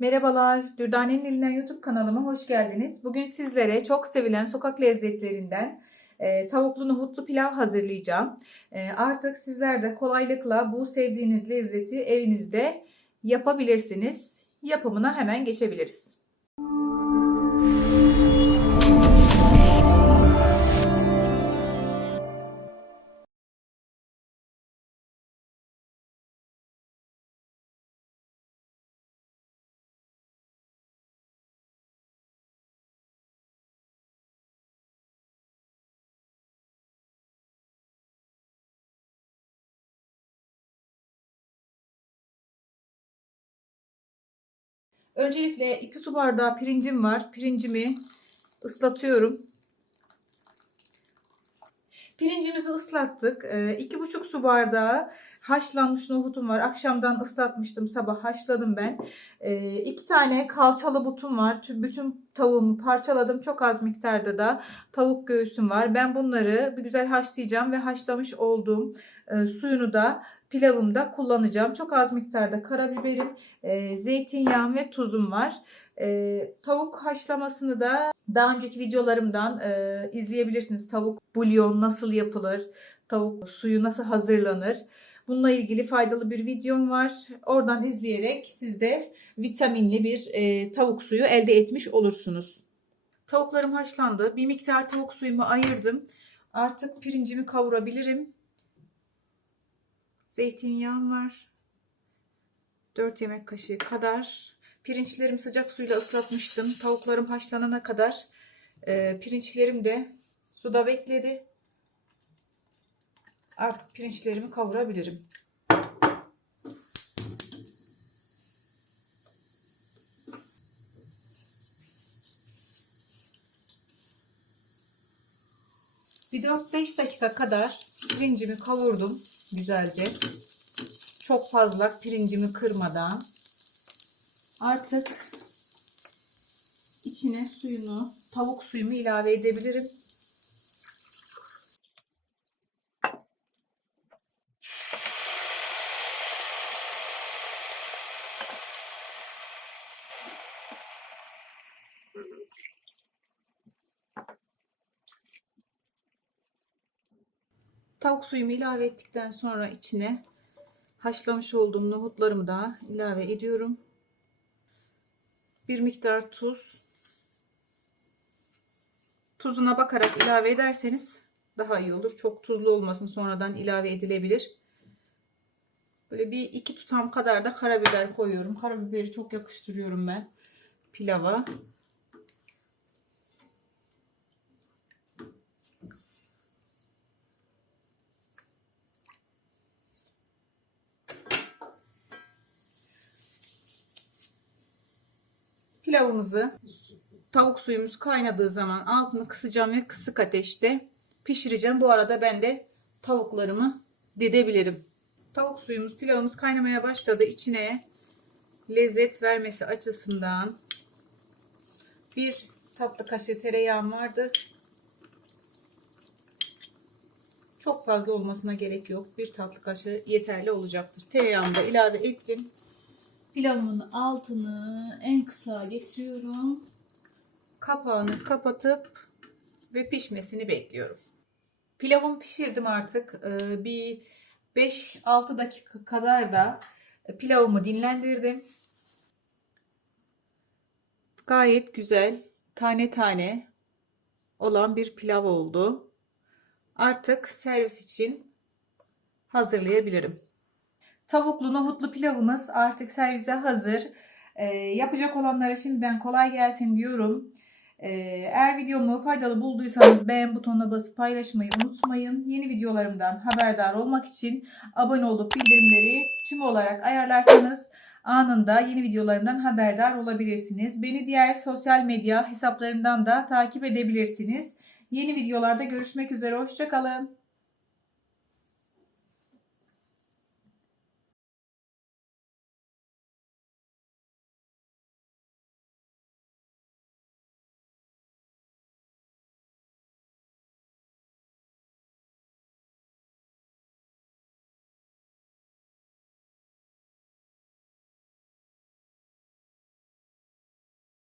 Merhabalar, Dürdane'nin elinden YouTube kanalıma hoş geldiniz. Bugün sizlere çok sevilen sokak lezzetlerinden e, tavuklu nohutlu pilav hazırlayacağım. E, artık sizler de kolaylıkla bu sevdiğiniz lezzeti evinizde yapabilirsiniz. Yapımına hemen geçebiliriz. Öncelikle 2 su bardağı pirincim var. Pirincimi ıslatıyorum. Pirincimizi ıslattık. 2,5 su bardağı haşlanmış nohutum var. Akşamdan ıslatmıştım. Sabah haşladım ben. 2 tane kalçalı butum var. Bütün tavuğumu parçaladım. Çok az miktarda da tavuk göğsüm var. Ben bunları bir güzel haşlayacağım ve haşlamış olduğum e, suyunu da pilavımda kullanacağım. Çok az miktarda karabiberim, e, zeytinyağım ve tuzum var. E, tavuk haşlamasını da daha önceki videolarımdan e, izleyebilirsiniz. Tavuk bulyon nasıl yapılır, tavuk suyu nasıl hazırlanır. Bununla ilgili faydalı bir videom var. Oradan izleyerek siz de vitaminli bir e, tavuk suyu elde etmiş olursunuz. Tavuklarım haşlandı. Bir miktar tavuk suyumu ayırdım. Artık pirincimi kavurabilirim. Zeytinyağım var. 4 yemek kaşığı kadar. Pirinçlerimi sıcak suyla ıslatmıştım. Tavuklarım haşlanana kadar e, pirinçlerim de suda bekledi. Artık pirinçlerimi kavurabilirim. Bir 4-5 dakika kadar pirincimi kavurdum güzelce. Çok fazla pirincimi kırmadan. Artık içine suyunu, tavuk suyumu ilave edebilirim. Tavuk suyumu ilave ettikten sonra içine haşlamış olduğum nohutlarımı da ilave ediyorum. Bir miktar tuz. Tuzuna bakarak ilave ederseniz daha iyi olur. Çok tuzlu olmasın sonradan ilave edilebilir. Böyle bir iki tutam kadar da karabiber koyuyorum. Karabiberi çok yakıştırıyorum ben pilava. Pilavımızı tavuk suyumuz kaynadığı zaman altını kısacağım ve kısık ateşte pişireceğim. Bu arada ben de tavuklarımı didebilirim. Tavuk suyumuz, pilavımız kaynamaya başladı. İçine lezzet vermesi açısından bir tatlı kaşığı tereyağım vardı. Çok fazla olmasına gerek yok. Bir tatlı kaşığı yeterli olacaktır. Tereyağımı da ilave ettim. Pilavımın altını en kısa getiriyorum. Kapağını kapatıp ve pişmesini bekliyorum. Pilavımı pişirdim artık. Ee, bir 5-6 dakika kadar da pilavımı dinlendirdim. Gayet güzel tane tane olan bir pilav oldu. Artık servis için hazırlayabilirim. Tavuklu nohutlu pilavımız artık servise hazır. Ee, yapacak olanlara şimdiden kolay gelsin diyorum. Ee, eğer videomu faydalı bulduysanız beğen butonuna basıp paylaşmayı unutmayın. Yeni videolarımdan haberdar olmak için abone olup bildirimleri tüm olarak ayarlarsanız anında yeni videolarımdan haberdar olabilirsiniz. Beni diğer sosyal medya hesaplarımdan da takip edebilirsiniz. Yeni videolarda görüşmek üzere. Hoşçakalın.